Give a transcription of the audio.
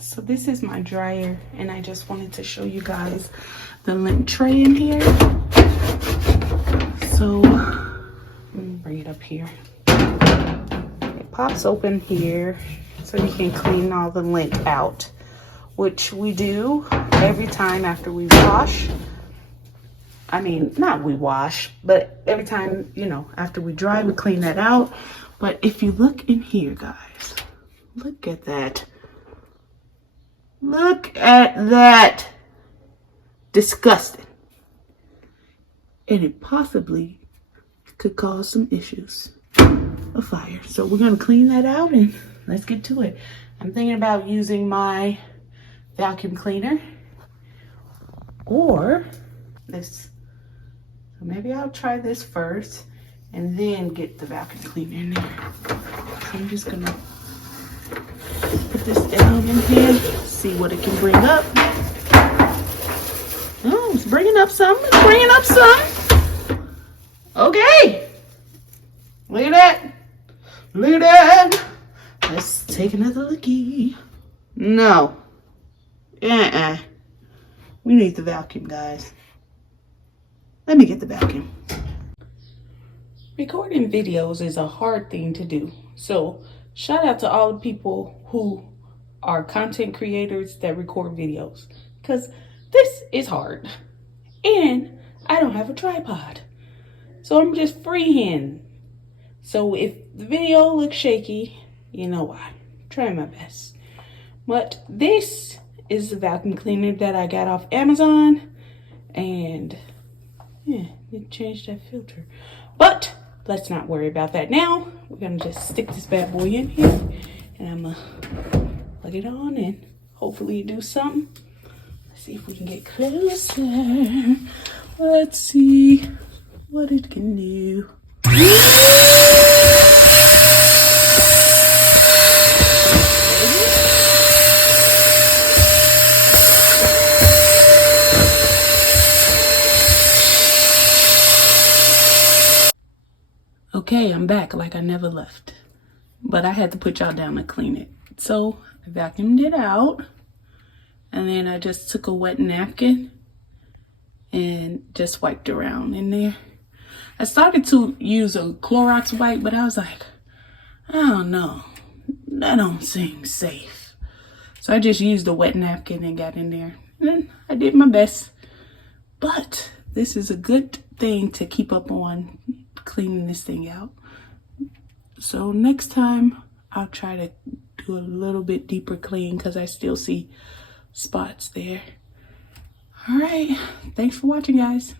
So this is my dryer, and I just wanted to show you guys the lint tray in here. So let me bring it up here. It pops open here so you can clean all the lint out, which we do every time after we wash. I mean, not we wash, but every time, you know, after we dry, we clean that out. But if you look in here, guys, look at that. Look at that. Disgusting. And it possibly could cause some issues of fire. So we're going to clean that out and let's get to it. I'm thinking about using my vacuum cleaner or this. So maybe I'll try this first and then get the vacuum cleaner in there. So I'm just going to put this down in here, see what it can bring up. Oh, it's bringing up some. It's bringing up some. Okay. Look at that. Look at that. Let's take another lookie. No. We need the vacuum, guys. Let me get the vacuum. Recording videos is a hard thing to do. So shout out to all the people who are content creators that record videos, because this is hard. And I don't have a tripod. So I'm just freehand. So if the video looks shaky, you know why. I'm trying my best. But this is the vacuum cleaner that I got off Amazon. And yeah, it changed that filter. But let's not worry about that now. We're going to just stick this bad boy in here. And I'm going to plug it on and hopefully do something. Let's see if we can get closer. Let's see what it can do. Okay, I'm back like I never left. But I had to put y'all down to clean it. So I vacuumed it out. And then I just took a wet napkin and just wiped around in there. I started to use a Clorox wipe, but I was like, I don't know. That don't seem safe. So I just used a wet napkin and got in there. And I did my best. But this is a good thing to keep up on cleaning this thing out. So next time I'll try to do a little bit deeper clean because I still see spots there. All right. Thanks for watching, guys.